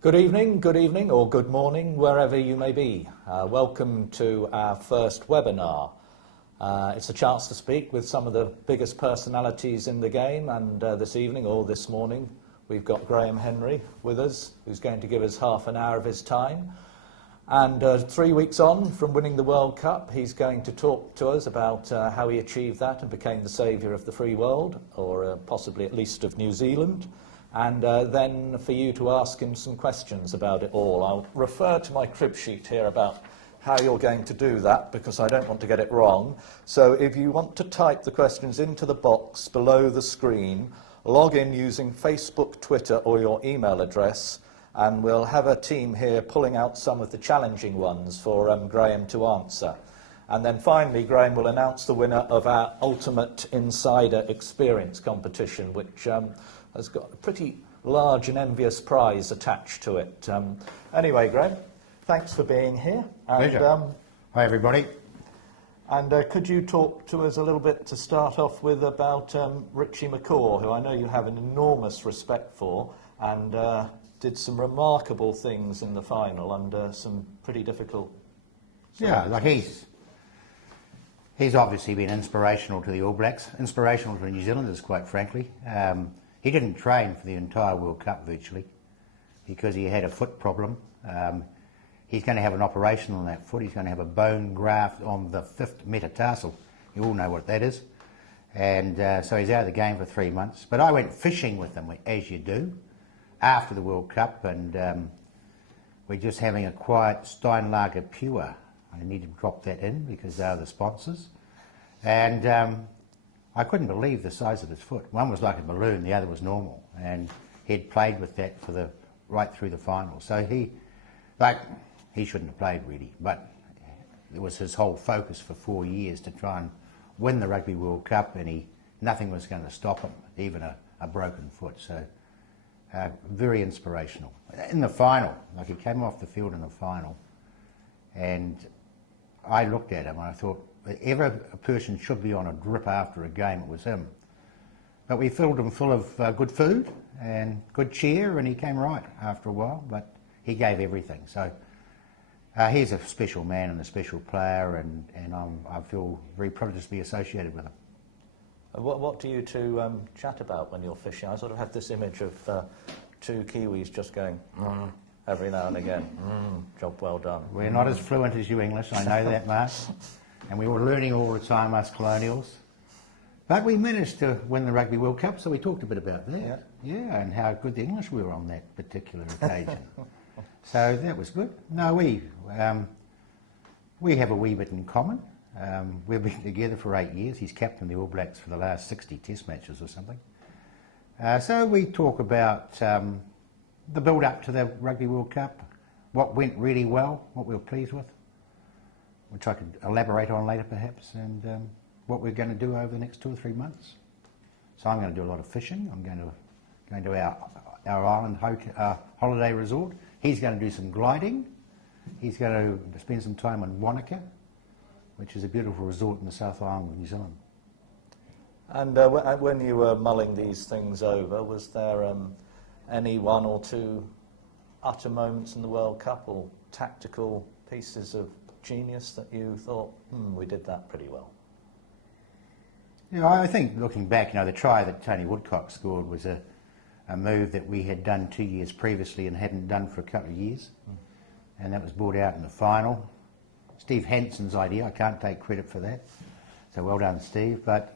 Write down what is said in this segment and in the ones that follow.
Good evening or good morning, wherever you may be. Welcome to our first webinar. It's a chance to speak with some of the biggest personalities in the game, and this evening or this morning we've got Graham Henry with us, who's going to give us half an hour of his time. And 3 weeks on from winning the World Cup, he's going to talk to us about how he achieved that and became the saviour of the free world, or possibly at least of New Zealand. And then for you to ask him some questions about it all. I'll refer to my crib sheet here about how you're going to do that, because I don't want to get it wrong. So if you want to type the questions into the box below the screen, log in using Facebook, Twitter or your email address, and we'll have a team here pulling out some of the challenging ones for Graham to answer. And then finally, Graham will announce the winner of our Ultimate Insider Experience competition, which has got a pretty large and envious prize attached to it. Anyway, Graham, thanks for being here. And, pleasure. Hi, everybody. And could you talk to us a little bit to start off with about Richie McCaw, who I know you have an enormous respect for, and did some remarkable things in the final under some pretty difficult... Yeah, like he's obviously been inspirational to the All Blacks, inspirational to the New Zealanders, quite frankly. He didn't train for the entire World Cup virtually because he had a foot problem. He's going to have an operation on that foot. He's going to have a bone graft on the 5th metatarsal. You all know what that is. And so he's out of the game for 3 months. But I went fishing with him, as you do, after the World Cup, and we're just having a quiet Steinlager Pure. I need to drop that in because they are the sponsors. And I couldn't believe the size of his foot. One was like a balloon, the other was normal, and he'd played with that for right through the final. So he shouldn't have played really, but it was his whole focus for 4 years to try and win the Rugby World Cup, and nothing was going to stop him, even a broken foot. So very inspirational. In the final, like he came off the field in the final, and I looked at him and I thought, if ever a person should be on a drip after a game, it was him. But we filled him full of good food and good cheer, and he came right after a while, but he gave everything. So he's a special man and a special player, and I feel very privileged to be associated with him. What do you two chat about when you're fishing? I sort of have this image of two Kiwis just going every now and again. Job well done. We're not as fluent as you English, I know that, Mark. And we were learning all the time, us colonials. But we managed to win the Rugby World Cup, so we talked a bit about that. Yeah, and how good the English were on that particular occasion. So that was good. No, we have a wee bit in common. We've been together for 8 years. He's captained the All Blacks for the last 60 test matches or something. So we talk about the build-up to the Rugby World Cup, what went really well, what we were pleased with, which I could elaborate on later perhaps, and what we're going to do over the next 2 or 3 months. So I'm going to do a lot of fishing. I'm going to our island holiday resort. He's going to do some gliding. He's going to spend some time in Wanaka, which is a beautiful resort in the South Island of New Zealand. And when you were mulling these things over, was there any one or two utter moments in the World Cup or tactical pieces of genius that you thought, we did that pretty well? Yeah, I think looking back, the try that Tony Woodcock scored was a move that we had done 2 years previously and hadn't done for a couple of years. And that was brought out in the final. Steve Hanson's idea, I can't take credit for that. So well done, Steve. But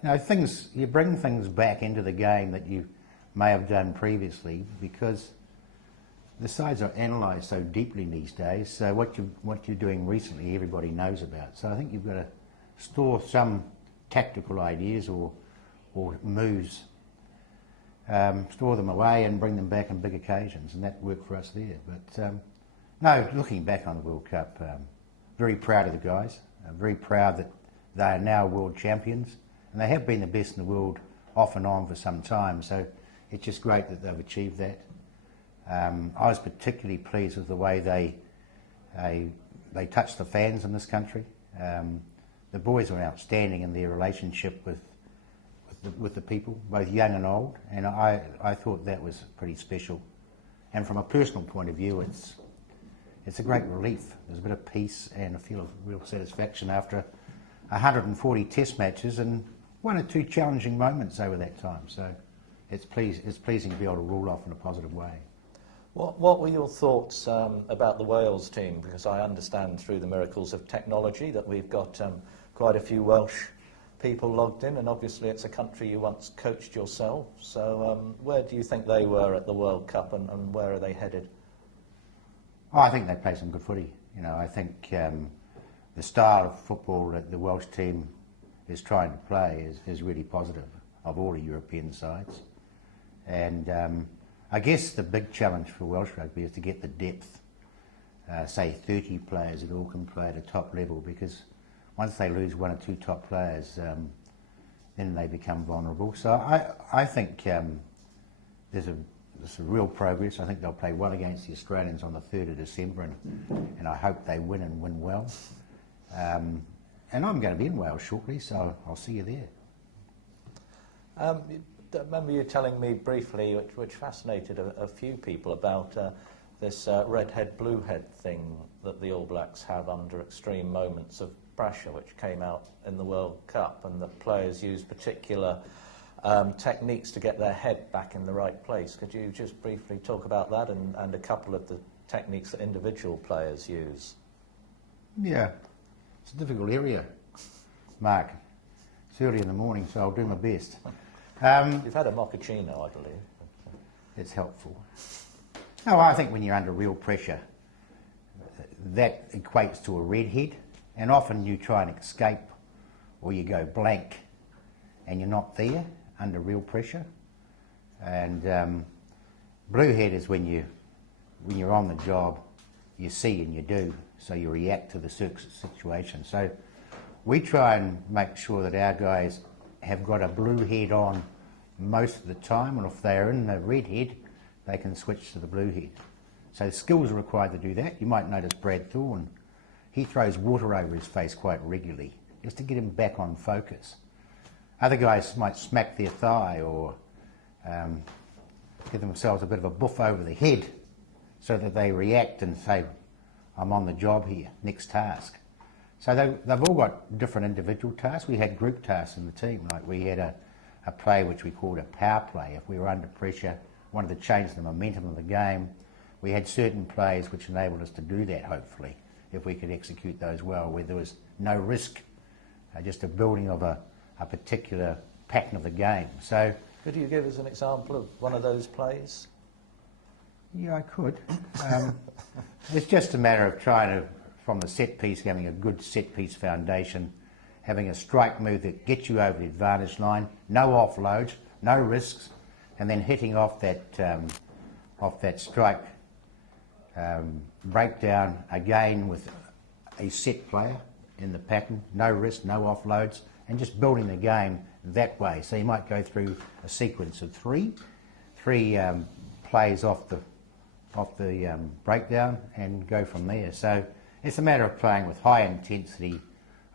you bring things back into the game that you may have done previously, because the sides are analysed so deeply these days. So what you're doing recently, everybody knows about. So I think you've got to store some tactical ideas or moves, store them away and bring them back on big occasions, and that worked for us there. But no, looking back on the World Cup, very proud of the guys. Very proud that they are now world champions, and they have been the best in the world off and on for some time. So it's just great that they've achieved that. I was particularly pleased with the way they touched the fans in this country. The boys were outstanding in their relationship with the people, both young and old, and I thought that was pretty special. And from a personal point of view, it's a great relief. There's a bit of peace and a feel of real satisfaction after 140 test matches and one or two challenging moments over that time. So it's pleasing to be able to rule off in a positive way. What were your thoughts about the Wales team? Because I understand through the miracles of technology that we've got quite a few Welsh people logged in, and obviously it's a country you once coached yourself. So where do you think they were at the World Cup, and where are they headed? Oh, I think they play some good footy. You know, I think the style of football that the Welsh team is trying to play is really positive of all the European sides. And I guess the big challenge for Welsh rugby is to get the depth, say 30 players that all can play at a top level, because once they lose one or two top players, then they become vulnerable. So I think there's a real progress. I think they'll play well against the Australians on the 3rd of December, and I hope they win and win well. And I'm going to be in Wales shortly, so I'll see you there. I remember you telling me briefly, which fascinated a few people, about this red head, blue head thing that the All Blacks have under extreme moments of pressure, which came out in the World Cup, and that players use particular techniques to get their head back in the right place. Could you just briefly talk about that and a couple of the techniques that individual players use? Yeah, it's a difficult area, Mark. It's early in the morning, so I'll do my best. You've had a mochaccino, I believe. It's helpful. No, I think when you're under real pressure, that equates to a redhead, and often you try and escape or you go blank and you're not there under real pressure. And blue head is when you're on the job, you see and you do, so you react to the situation. So we try and make sure that our guys have got a blue head on most of the time, and if they're in the red head, they can switch to the blue head. So skills are required to do that. You might notice Brad Thorne, he throws water over his face quite regularly just to get him back on focus. Other guys might smack their thigh or give themselves a bit of a buff over the head so that they react and say, I'm on the job here, next task. So they've all got different individual tasks. We had group tasks in the team, like we had a play which we called a power play. If we were under pressure, wanted to change the momentum of the game, we had certain plays which enabled us to do that, hopefully, if we could execute those well, where there was no risk, just a building of a particular pattern of the game. So, could you give us an example of one of those plays? Yeah, I could. It's just a matter of trying to, from the set piece, having a good set piece foundation, having a strike move that gets you over the advantage line, no offloads, no risks, and then hitting off that strike breakdown again with a set player in the pattern, no risk, no offloads, and just building the game that way. So you might go through a sequence of three plays off the breakdown and go from there. So it's a matter of playing with high intensity,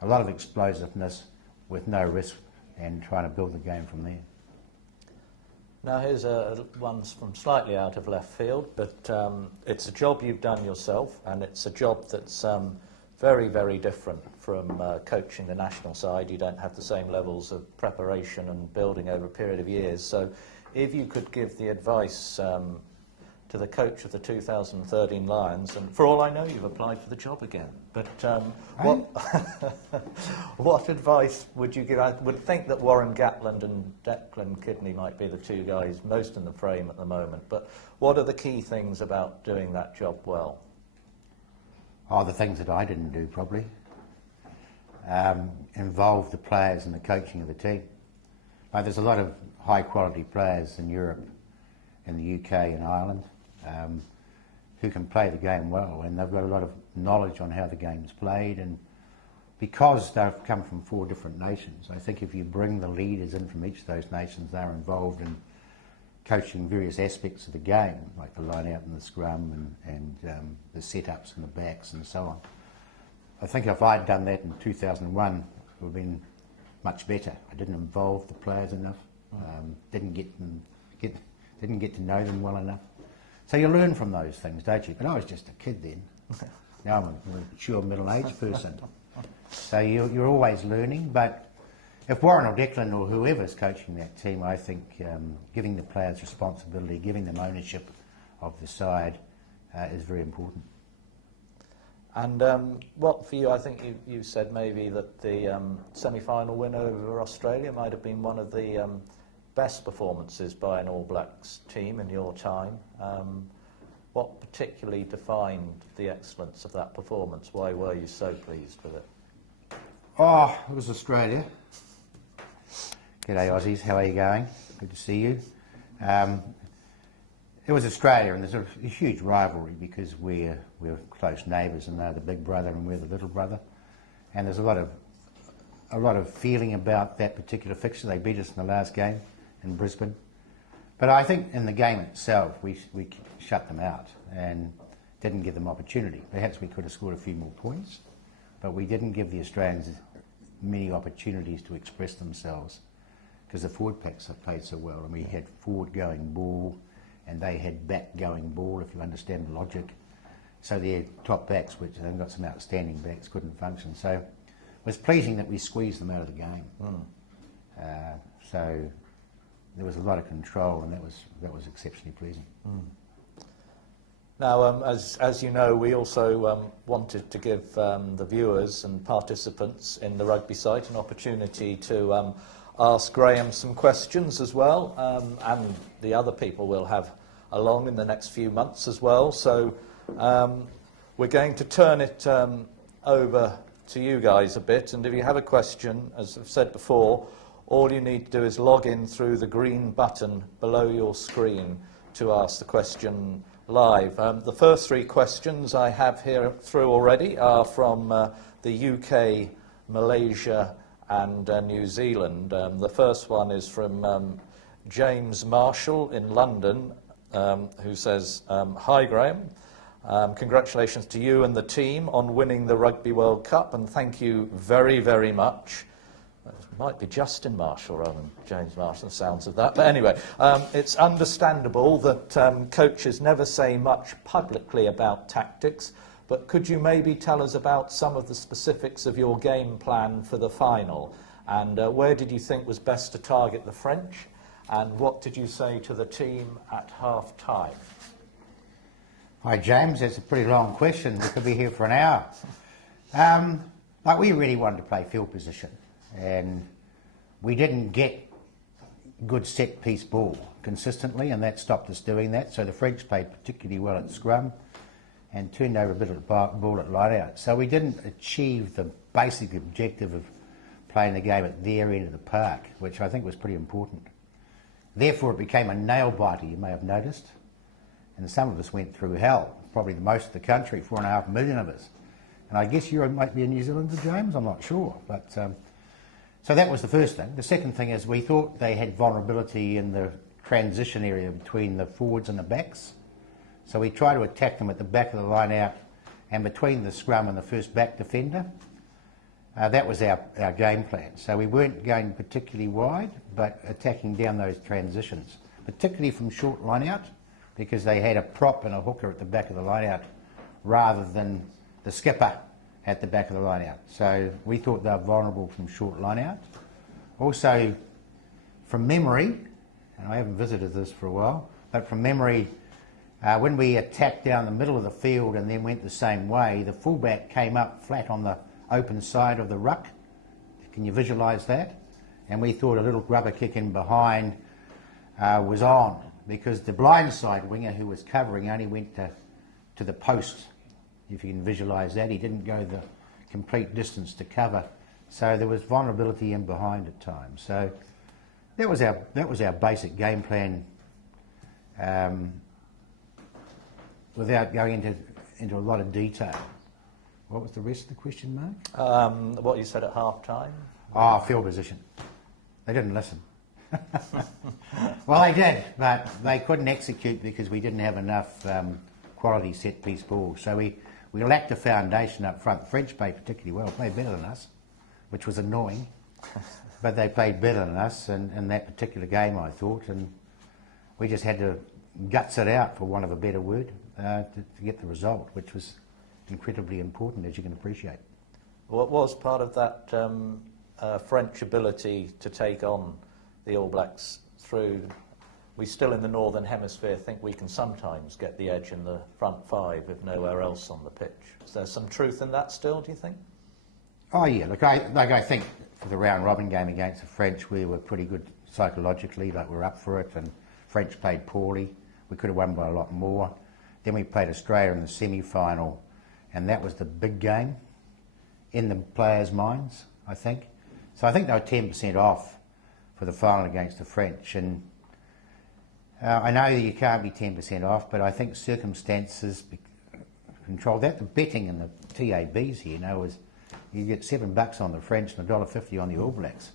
a lot of explosiveness with no risk, and trying to build the game from there. Now here's one from slightly out of left field, but it's a job you've done yourself, and it's a job that's very, very different from coaching the national side. You don't have the same levels of preparation and building over a period of years. So if you could give the advice to the coach of the 2013 Lions, and for all I know you've applied for the job again, but what advice would you give? I would think that Warren Gatland and Declan Kidney might be the two guys most in the frame at the moment, but what are the key things about doing that job well? Oh, the things that I didn't do, probably. Involve the players in the coaching of the team. Like, there's a lot of high quality players in Europe, in the UK and Ireland, who can play the game well, and they've got a lot of knowledge on how the game's played, and because they've come from 4 different nations, I think if you bring the leaders in from each of those nations, they're involved in coaching various aspects of the game, like the line out and the scrum and the setups and the backs and so on. I think if I'd done that in 2001, it would have been much better. I didn't involve the players enough, didn't get to know them well enough. So you learn from those things, don't you? But I was just a kid then. Now I'm a mature middle-aged person. So you're always learning, but if Warren or Declan or whoever's coaching that team, I think giving the players responsibility, giving them ownership of the side is very important. And what for you, I think you said maybe that the semi-final win over Australia might have been one of the best performances by an All Blacks team in your time. What particularly defined the excellence of that performance? Why were you so pleased with it? Oh, it was Australia. G'day Aussies, how are you going? Good to see you. It was Australia, and there's a huge rivalry because we're close neighbours and they're the big brother and we're the little brother. And there's a lot of feeling about that particular fixture. They beat us in the last game in Brisbane. But I think in the game itself, we shut them out and didn't give them opportunity. Perhaps we could have scored a few more points, but we didn't give the Australians many opportunities to express themselves because the forward packs have played so well, and we had forward going ball and they had back going ball, if you understand the logic. So their top backs, which they've got some outstanding backs, couldn't function. So it was pleasing that we squeezed them out of the game. So there was a lot of control, and that was exceptionally pleasing. Now, as you know, we also wanted to give the viewers and participants in the Rugby Site an opportunity to ask Graham some questions as well, and the other people will have along in the next few months as well. So we're going to turn it over to you guys a bit, and if you have a question, as I've said before, all you need to do is log in through the green button below your screen to ask the question live. The first three questions I have here through already are from the UK, Malaysia and New Zealand. The first one is from James Marshall in London, who says, "Hi Graham, congratulations to you and the team on winning the Rugby World Cup, and thank you very, very much." It might be Justin Marshall rather than James Marshall, the sounds of that. But anyway, it's understandable that coaches never say much publicly about tactics, but could you maybe tell us about some of the specifics of your game plan for the final? And where did you think was best to target the French? And what did you say to the team at half-time? Hi James, that's a pretty long question. We could be here for an hour. But we really wanted to play field position, and we didn't get good set-piece ball consistently, and that stopped us doing that. So the French played particularly well at scrum and turned over a bit of the ball at line-out. So we didn't achieve the basic objective of playing the game at their end of the park, which I think was pretty important. Therefore, it became a nail-biter, you may have noticed, and some of us went through hell, probably the most of the country, 4.5 million of us. And I guess you might be a New Zealander, James, I'm not sure. But so that was the first thing. The second thing is we thought they had vulnerability in the transition area between the forwards and the backs. So we tried to attack them at the back of the line out and between the scrum and the first back defender. That was our game plan. So we weren't going particularly wide, but attacking down those transitions, particularly from short line out, because they had a prop and a hooker at the back of the line out rather than the skipper at the back of the line out. So we thought they were vulnerable from short line out. Also, from memory, and I haven't visited this for a while, but from memory, when we attacked down the middle of the field and then went the same way, the fullback came up flat on the open side of the ruck. Can you visualise that? And we thought a little grubber kick in behind was on, because the blindside winger who was covering only went to the post. If you can visualise that, he didn't go the complete distance to cover, so there was vulnerability in behind at times. So that was our basic game plan, without going into a lot of detail. What was the rest of the question, Mark? What you said at half-time? Oh, field position. They didn't listen. Well, they did, but they couldn't execute because we didn't have enough quality set-piece ball. So we lacked a foundation up front. The French played particularly well, played better than us, which was annoying. But they played better than us in that particular game, I thought, and we just had to guts it out, for want of a better word, to get the result, which was incredibly important, as you can appreciate. What was part of that French ability to take on the All Blacks through? We still in the Northern Hemisphere think we can sometimes get the edge in the front five if nowhere else on the pitch. Is there some truth in that still, do you think? Oh yeah, look, I think for the round robin game against the French, we were pretty good psychologically, like we were up for it, and French played poorly. We could have won by a lot more. Then we played Australia in the semi-final, and that was the big game in the players' minds, I think. So I think they were 10% off for the final against the French, and I know that you can't be 10% off, but I think circumstances control that. The betting in the TABs here, was you get $7 on the French and $1.50 on the All Blacks.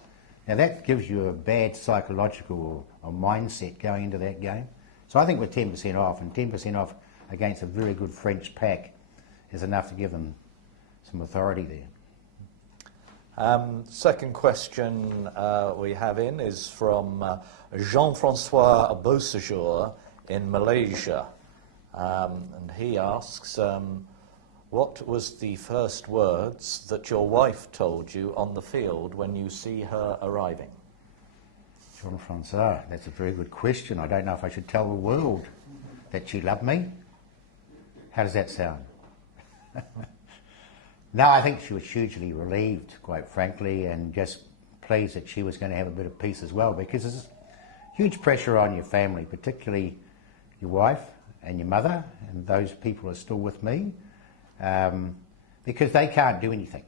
Now that gives you a bad psychological or mindset going into that game. So I think we're 10% off, and 10% off against a very good French pack is enough to give them some authority there. Second question we have in is from Jean-Francois Beausejour in Malaysia. And he asks, what was the first words that your wife told you on the field when you see her arriving? Jean-Francois, that's a very good question. I don't know if I should tell the world that she loved me. How does that sound? No, I think she was hugely relieved, quite frankly, and just pleased that she was going to have a bit of peace as well, because there's huge pressure on your family, particularly your wife and your mother, and those people are still with me, because they can't do anything.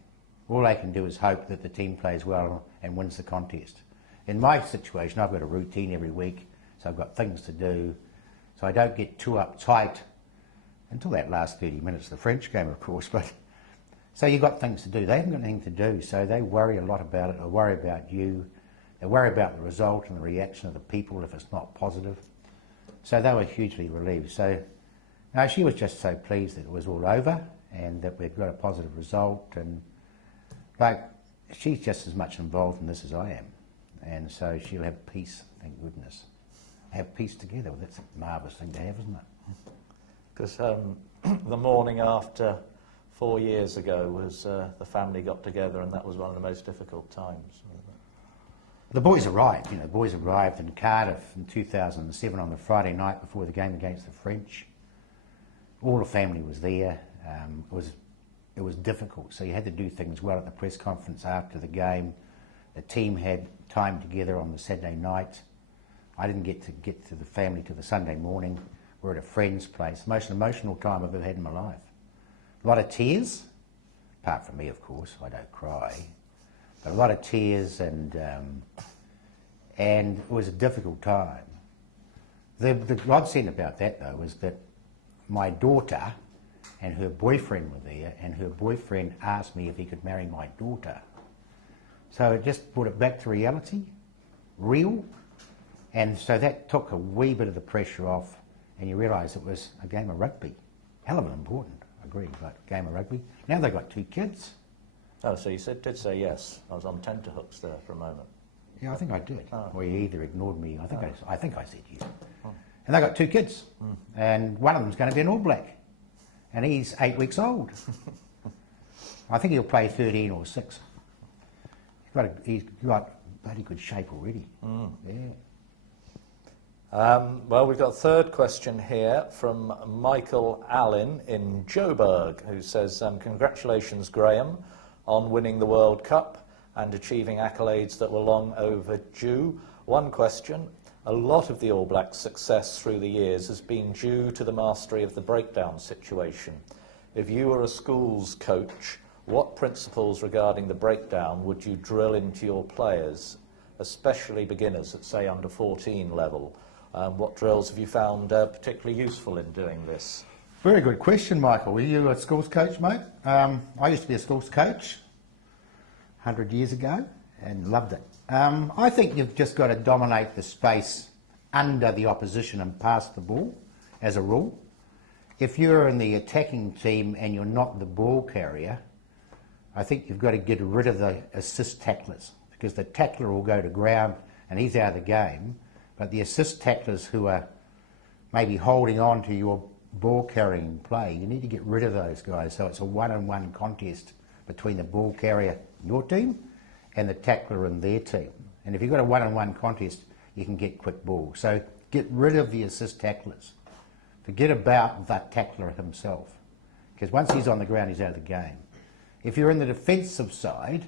All they can do is hope that the team plays well and wins the contest. In my situation, I've got a routine every week, so I've got things to do, so I don't get too uptight until that last 30 minutes of the French game, of course, but so you've got things to do. They haven't got anything to do, so they worry a lot about it. They worry about you. They worry about the result and the reaction of the people if it's not positive. So they were hugely relieved. So no, she was just so pleased that it was all over and that we'd got a positive result. And like, she's just as much involved in this as I am. And so she'll have peace, thank goodness. Have peace together. Well, that's a marvellous thing to have, isn't it? Because the morning after 4 years ago was the family got together, and that was one of the most difficult times. The boys arrived. The boys arrived in Cardiff in 2007 on the Friday night before the game against the French. All the family was there. It was difficult, so you had to do things well at the press conference after the game. The team had time together on the Saturday night. I didn't get to the family till the Sunday morning. We're at a friend's place. Most emotional time I've ever had in my life. A lot of tears, apart from me, of course. I don't cry, but a lot of tears, and it was a difficult time. The godsend about that, though, was that my daughter and her boyfriend were there, and her boyfriend asked me if he could marry my daughter. So it just brought it back to reality, real, and so that took a wee bit of the pressure off, and you realise it was a game of rugby. Hell of an important. Agree, but game of rugby. Now they've got 2 kids. Oh, so you did say yes. I was on tenterhooks there for a moment. Yeah, I think I did. Oh. Or you either ignored me. I think I said you. Oh. And they've got 2 kids, and one of them's going to be an All Black, and he's 8 weeks old. I think he'll play 13 or 6. He's got bloody good shape already. Yeah. Well, we've got a third question here from Michael Allen in Joburg, who says, congratulations, Graham, on winning the World Cup and achieving accolades that were long overdue. One question, a lot of the All Blacks' success through the years has been due to the mastery of the breakdown situation. If you were a schools coach, what principles regarding the breakdown would you drill into your players, especially beginners at, say, under 14 level? What drills have you found particularly useful in doing this? Very good question, Michael. Were you a schools coach, mate? I used to be a schools coach 100 years ago and loved it. I think you've just got to dominate the space under the opposition and pass the ball as a rule. If you're in the attacking team and you're not the ball carrier, I think you've got to get rid of the assist tacklers, because the tackler will go to ground and he's out of the game. But the assist tacklers who are maybe holding on to your ball carrying play. You need to get rid of those guys, so it's a one-on-one contest between the ball carrier, your team, and the tackler in their team. And if you've got a one-on-one contest, you can get quick ball. So get rid of the assist tacklers. Forget about the tackler himself, because once he's on the ground, he's out of the game. If you're in the defensive side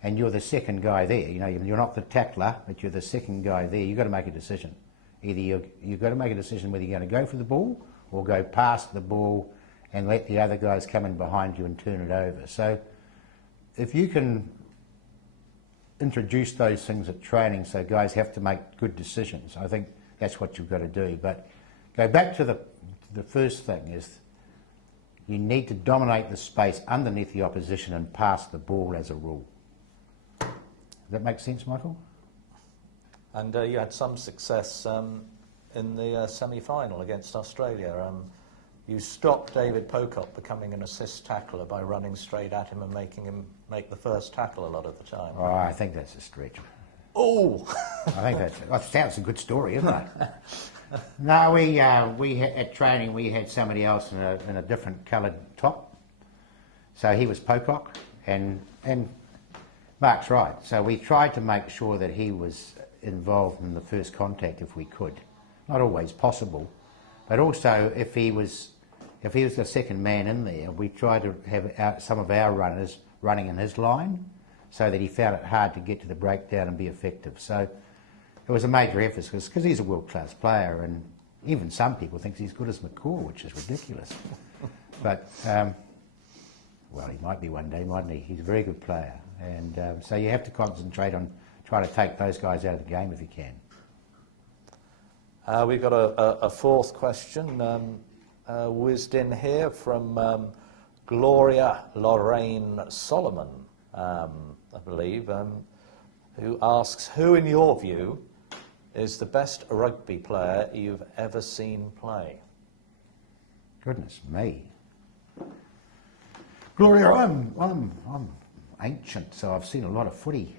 and you're the second guy there, you know, you're not the tackler, but you're the second guy there, you've got to make a decision. Either you've got to make a decision whether you're going to go for the ball or go past the ball and let the other guys come in behind you and turn it over. So if you can introduce those things at training so guys have to make good decisions, I think that's what you've got to do. But go back to the first thing is you need to dominate the space underneath the opposition and pass the ball as a rule. Does that make sense, Michael? And you had some success in the semi-final against Australia. You stopped David Pocock becoming an assist tackler by running straight at him and making him make the first tackle a lot of the time. Oh, I think that's a stretch. Oh! I think that sounds a good story, isn't it? No, we had, at training we had somebody else in a different coloured top. So he was Pocock, and Mark's right. So we tried to make sure that he was involved in the first contact if we could. Not always possible, but also if he was the second man in there, we tried to have some of our runners running in his line so that he found it hard to get to the breakdown and be effective. So it was a major emphasis because he's a world-class player, and even some people think he's as good as McCaw, which is ridiculous. But, well, he might be one day, mightn't he? He's a very good player. And so you have to concentrate on trying to take those guys out of the game if you can. We've got a fourth question whizzed in here from Gloria Lorraine Solomon, I believe, who asks, who in your view is the best rugby player you've ever seen play? Goodness me. Gloria, I'm ancient, so I've seen a lot of footy.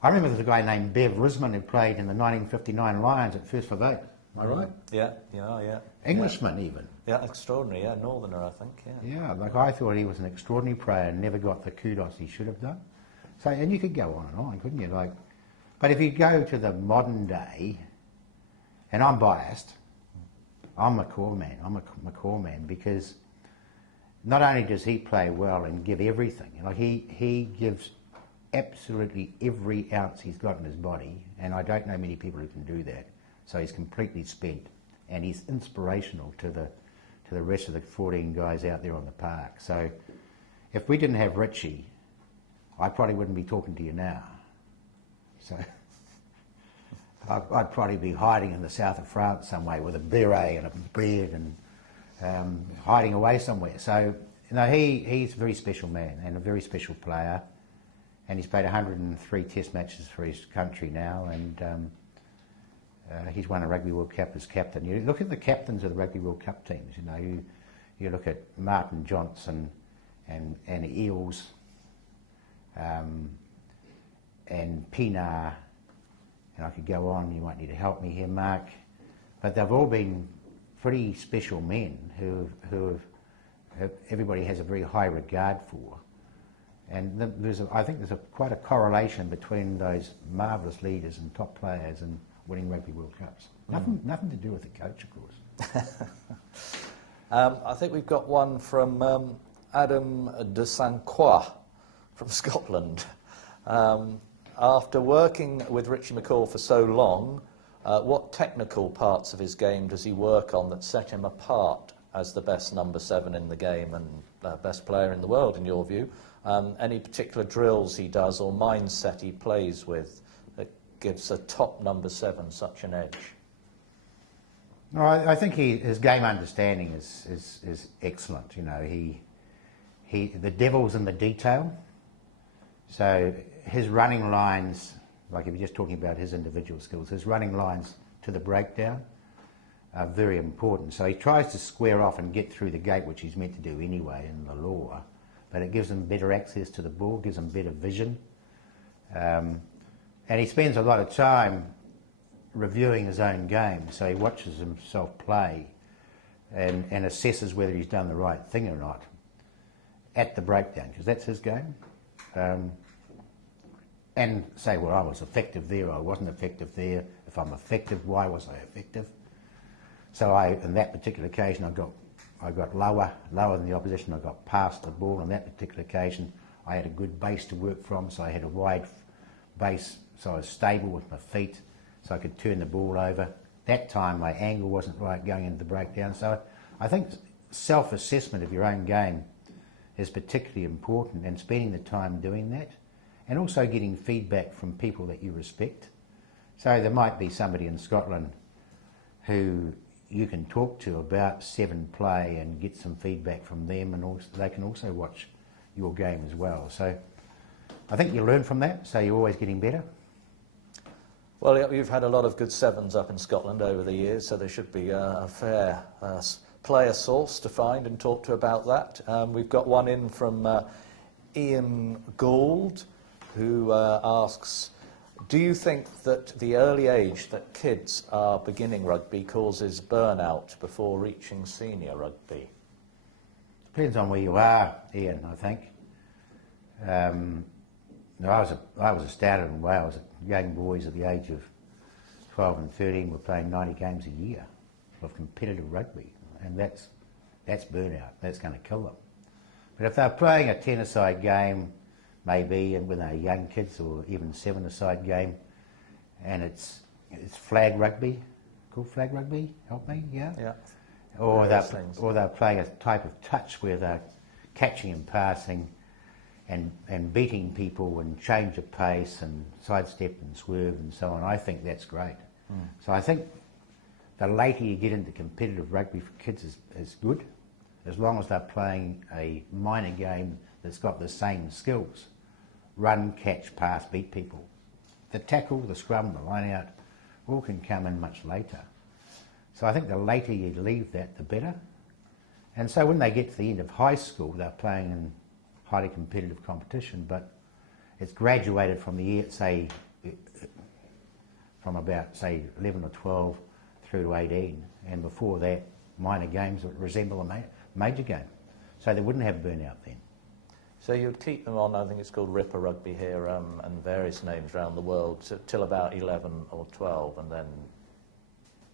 I remember there's a guy named Bev Risman who played in the 1959 Lions at First for Vote. Am I right? Yeah. Englishman even. Yeah, extraordinary, yeah, Northerner, I think, yeah. Yeah, like I thought he was an extraordinary player and never got the kudos he should have done. So, and you could go on and on, couldn't you? Like, but if you go to the modern day, and I'm biased, I'm a McCaw man because not only does he play well and give everything, like he gives absolutely every ounce he's got in his body, and I don't know many people who can do that. So he's completely spent, and he's inspirational to the rest of the 14 guys out there on the park. So if we didn't have Richie, I probably wouldn't be talking to you now. So I'd probably be hiding in the south of France somewhere with a beret and a beard and hiding away somewhere. So you know, he's a very special man and a very special player. And he's played 103 test matches for his country now, and he's won a Rugby World Cup as captain. You look at the captains of the Rugby World Cup teams, you know, you look at Martin Johnson and Eels and Pinar, and I could go on, you might need to help me here, Mark, but they've all been pretty special men who everybody has a very high regard for. And I think there's quite a correlation between those marvellous leaders and top players and winning Rugby World Cups. Nothing to do with the coach, of course. I think we've got one from Adam de Saint Croix from Scotland. After working with Richie McCaw for so long, what technical parts of his game does he work on that set him apart as the best number 7 in the game and best player in the world, in your view? Any particular drills he does or mindset he plays with that gives a top number 7 such an edge? No, I think his game understanding is excellent. You know, the devil's in the detail. So his running lines, like if you're just talking about his individual skills, his running lines to the breakdown are very important. So he tries to square off and get through the gate, which he's meant to do anyway in the law. But it gives him better access to the ball, gives him better vision. And he spends a lot of time reviewing his own game, so he watches himself play and assesses whether he's done the right thing or not at the breakdown, because that's his game. And say, well, I was effective there, I wasn't effective there. If I'm effective, why was I effective? So in that particular occasion, I got lower than the opposition. I got past the ball. On that particular occasion, I had a good base to work from, so I had a wide base, so I was stable with my feet, so I could turn the ball over. That time, my angle wasn't right going into the breakdown. So I think self-assessment of your own game is particularly important, and spending the time doing that, and also getting feedback from people that you respect. So there might be somebody in Scotland who you can talk to about seven play and get some feedback from them, and also, they can also watch your game as well. So I think you learn from that, so you're always getting better. Well, you've had a lot of good sevens up in Scotland over the years, so there should be a fair player source to find and talk to about that. We've got one in from Ian Gould, who asks, do you think that the early age that kids are beginning rugby causes burnout before reaching senior rugby? Depends on where you are, Ian, I think. I was a starter in Wales. Young boys at the age of 12 and 13 were playing 90 games a year of competitive rugby, and that's burnout. That's going to kill them. But if they're playing a 10-a-side game, maybe, and when they're young kids, or even 7-a-side game, and it's flag rugby, called flag rugby, help me, yeah? Yeah. Or they're playing a type of touch where they're catching and passing and beating people and change of pace and sidestep and swerve and so on. I think that's great. So I think the later you get into competitive rugby for kids is good, as long as they're playing a minor game that's got the same skills. Run, catch, pass, beat people. The tackle, the scrum, the line out, all can come in much later. So I think the later you leave that, the better. And so when they get to the end of high school, they're playing in highly competitive competition, but it's graduated from the year, say, from about, say, 11 or 12 through to 18. And before that, minor games that resemble a major game. So they wouldn't have burnout then. So you'd keep them on, I think it's called Ripper Rugby here, and various names around the world, till about 11 or 12, and then...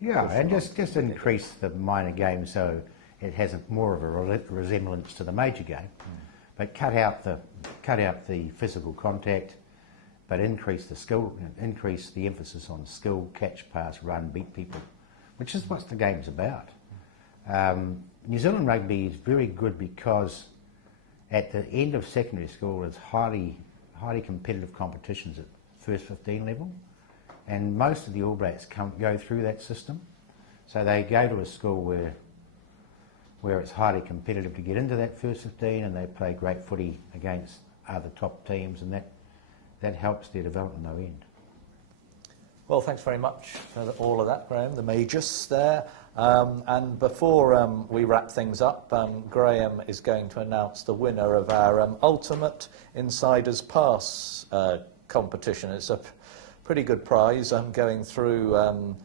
Yeah, and just increase the minor game so it has more of a resemblance to the major game. But cut out the physical contact, but increase the skill, increase the emphasis on skill, catch, pass, run, beat people, which is what the game's about. New Zealand rugby is very good because at the end of secondary school there's highly competitive competitions at first 15 level, and most of the All Blacks go through that system. So they go to a school where it's highly competitive to get into that first 15, and they play great footy against other top teams, and that helps their development no end. Well, thanks very much for all of that, Graham, the majors there. And before we wrap things up, Graham is going to announce the winner of our Ultimate Insiders Pass competition. It's a pretty good prize. I'm going through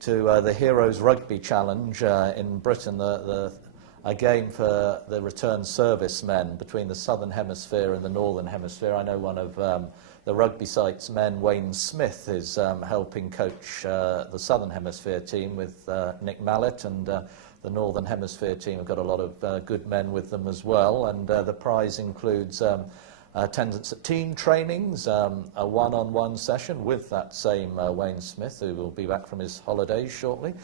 to the Heroes Rugby Challenge in Britain, a game for the returned servicemen between the Southern Hemisphere and the Northern Hemisphere. I know one of the Rugby Site's men, Wayne Smith, is helping coach the Southern Hemisphere team with Nick Mallett, and the Northern Hemisphere team have got a lot of good men with them as well. And the prize includes attendance at team trainings, a one-on-one session with that same Wayne Smith, who will be back from his holidays shortly,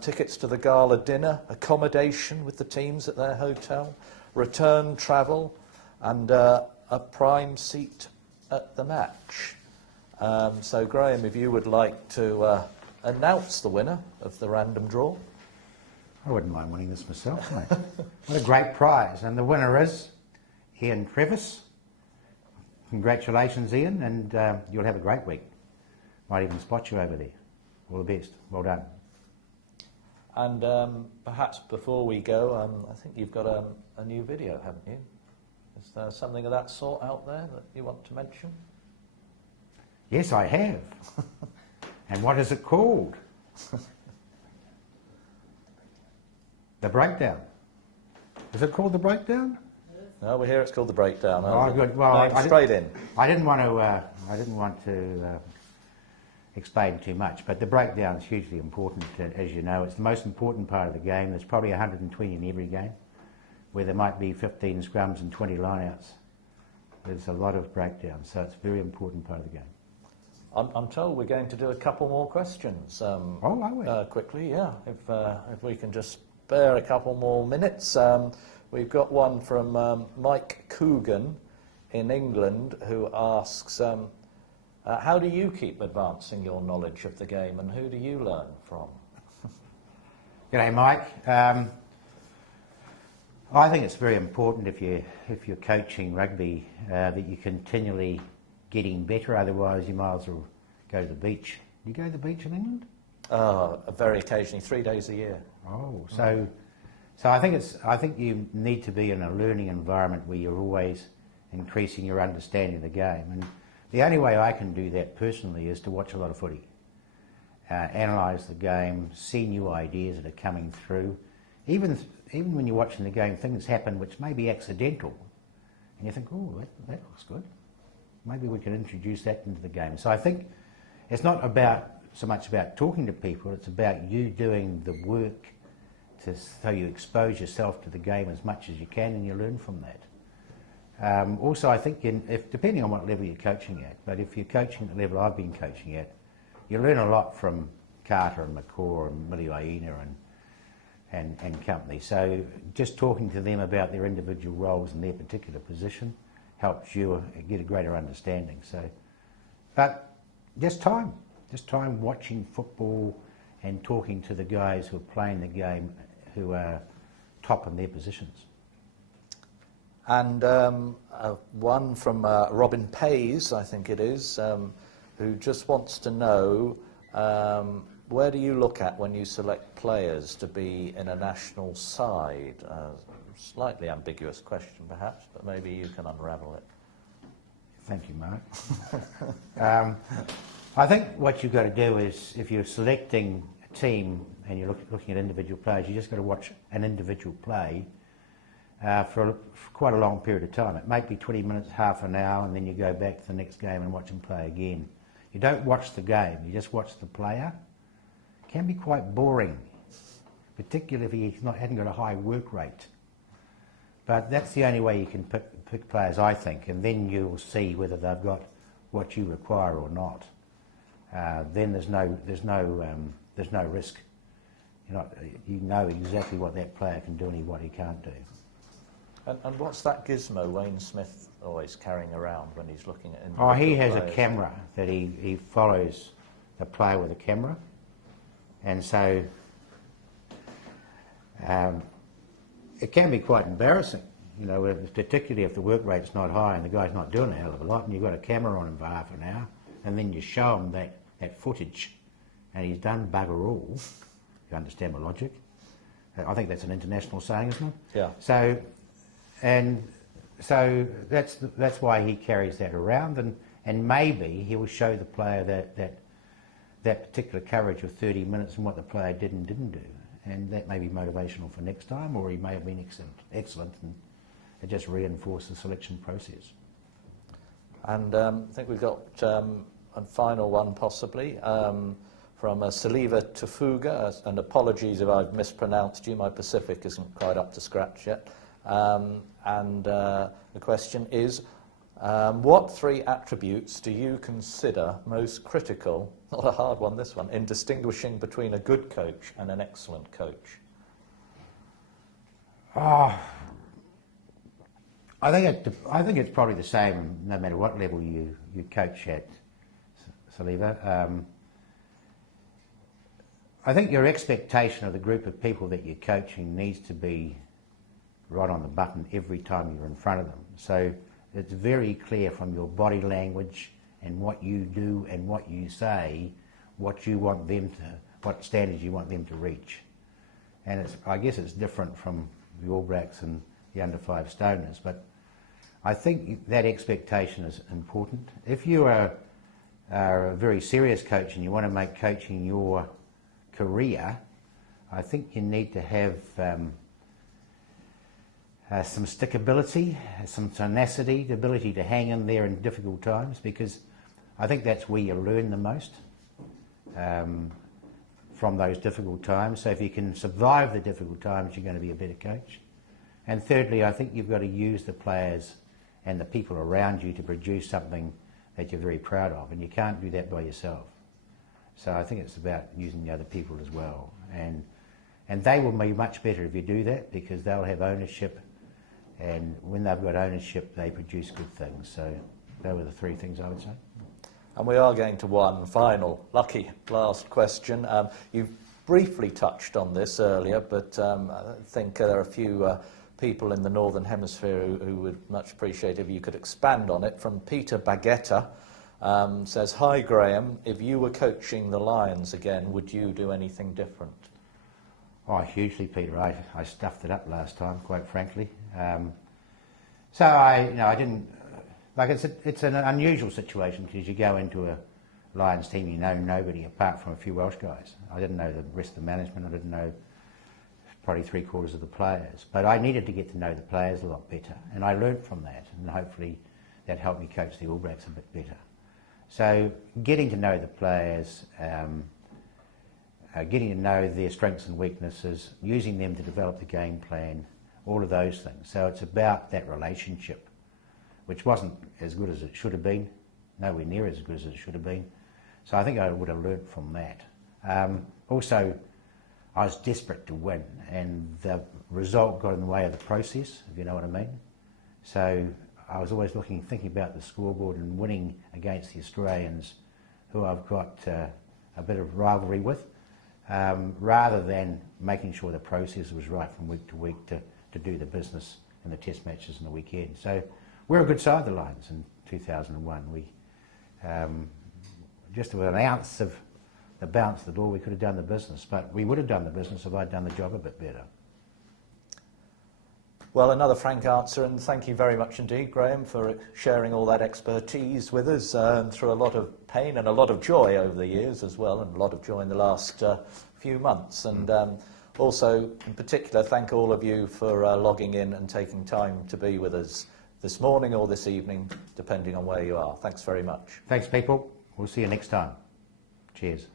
tickets to the gala dinner, accommodation with the teams at their hotel, return travel, and a prime seat at the match. So Graham, if you would like to announce the winner of the random draw. I wouldn't mind winning this myself, mate. What a great prize. And the winner is Ian Crevice. Congratulations, Ian, and you'll have a great week. Might even spot you over there. All the best. Well done. And perhaps before we go, I think you've got a new video, haven't you? Is there something of that sort out there that you want to mention? Yes, I have. And what is it called? The breakdown. Is it called the breakdown? No, we hear it's called the breakdown. Oh, good. Well, Straight in. I didn't want to explain too much, but the breakdown is hugely important. As you know, it's the most important part of the game. There's probably 120 in every game, where there might be 15 scrums and 20 lineouts. There's a lot of breakdowns, so it's a very important part of the game. I'm told we're going to do a couple more questions. Are we? Quickly, yeah. If we can just spare a couple more minutes. We've got one from Mike Coogan in England who asks, how do you keep advancing your knowledge of the game and who do you learn from? G'day, Mike. I think it's very important if you're coaching rugby that you're continually getting better, otherwise you might as well go to the beach. Do you go to the beach in England? Very occasionally, 3 days a year. Oh, so I think you need to be in a learning environment where you're always increasing your understanding of the game. And the only way I can do that personally is to watch a lot of footy, analyse the game, see new ideas that are coming through. Even when you're watching the game, things happen which may be accidental, and you think, oh, that looks good. Maybe we can introduce that into the game. So I think it's not so much about talking to people, it's about you doing the work so you expose yourself to the game as much as you can and you learn from that. Also, I think depending on what level you're coaching at, but if you're coaching at the level I've been coaching at, you learn a lot from Carter and McCaw and Millie Aina and company. So just talking to them about their individual roles and their particular position helps you get a greater understanding. But just time watching football and talking to the guys who are playing the game, who are top in their positions. And one from Robin Pays, I think it is, who just wants to know, where do you look at when you select players to be in a national side? Slightly ambiguous question, perhaps, but maybe you can unravel it. Thank you, Mark. I think what you've got to do is, if you're selecting a team and you're looking at individual players, you just got to watch an individual play for quite a long period of time. It might be 20 minutes, half an hour, and then you go back to the next game and watch him play again. You don't watch the game, you just watch the player. It can be quite boring, particularly if he hasn't got a high work rate. But that's the only way you can pick players, I think, and then you'll see whether they've got what you require or not. Then there's no risk. You know exactly what that player can do and what he can't do. And what's that gizmo Wayne Smith always carrying around when he's looking at individual players? He has players? A camera that he follows the player with a camera, and so it can be quite embarrassing, particularly if the work rate's not high and the guy's not doing a hell of a lot, and you've got a camera on him for half an hour, and then you show him that footage, and he's done bugger all. You understand my logic? I think that's an international saying, isn't it? Yeah. So that's why he carries that around, and maybe he will show the player that particular coverage of 30 minutes and what the player did and didn't do, and that may be motivational for next time, or he may have been excellent, and it just reinforces the selection process. And I think we've got a final one possibly from Saliva Tafuga, and apologies if I've mispronounced you, my Pacific isn't quite up to scratch yet. And the question is, what 3 attributes do you consider most critical, not a hard one this one, in distinguishing between a good coach and an excellent coach? I think it's probably the same no matter what level you coach at, Saliva. I think your expectation of the group of people that you're coaching needs to be right on the button every time you're in front of them. So it's very clear from your body language and what you do and what you say, what standards you want them to reach. And I guess it's different from the All Blacks and the under 5 stoners, but I think that expectation is important. If you are are a very serious coach and you want to make coaching your career, I think you need to have some stickability, some tenacity, the ability to hang in there in difficult times, because I think that's where you learn the most from those difficult times. So if you can survive the difficult times, you're going to be a better coach. And thirdly, I think you've got to use the players and the people around you to produce something that you're very proud of, and you can't do that by yourself. So I think it's about using the other people as well. And they will be much better if you do that, because they'll have ownership, and when they've got ownership, they produce good things. So those were the three things I would say. And we are going to one final, lucky last question. You've briefly touched on this earlier, but I think there are a few people in the Northern Hemisphere who would much appreciate if you could expand on it. From Peter Baguetta, says, "Hi Graham, if you were coaching the Lions again, would you do anything different?" Oh, hugely, Peter. I stuffed it up last time, quite frankly. So I didn't. Like it's an unusual situation, because you go into a Lions team, you know nobody apart from a few Welsh guys. I didn't know the rest of the management. I didn't know probably 3/4 of the players. But I needed to get to know the players a lot better, and I learnt from that, and hopefully that helped me coach the All Blacks a bit better. So getting to know the players, getting to know their strengths and weaknesses, using them to develop the game plan, all of those things. So it's about that relationship, which wasn't as good as it should have been, nowhere near as good as it should have been. So I think I would have learnt from that. Also, I was desperate to win, and the result got in the way of the process, if you know what I mean. So I was always thinking about the scoreboard and winning against the Australians, who I've got a bit of rivalry with, rather than making sure the process was right from week to week to do the business in the test matches and the weekend. So we're a good side, the Lions, in 2001. We just with an ounce of the bounce of the ball, we could have done the business, but we would have done the business if I'd done the job a bit better. Well, another frank answer, and thank you very much indeed, Graham, for sharing all that expertise with us through a lot of pain and a lot of joy over the years as well, and a lot of joy in the last few months. And also, in particular, thank all of you for logging in and taking time to be with us this morning or this evening, depending on where you are. Thanks very much. Thanks, people. We'll see you next time. Cheers.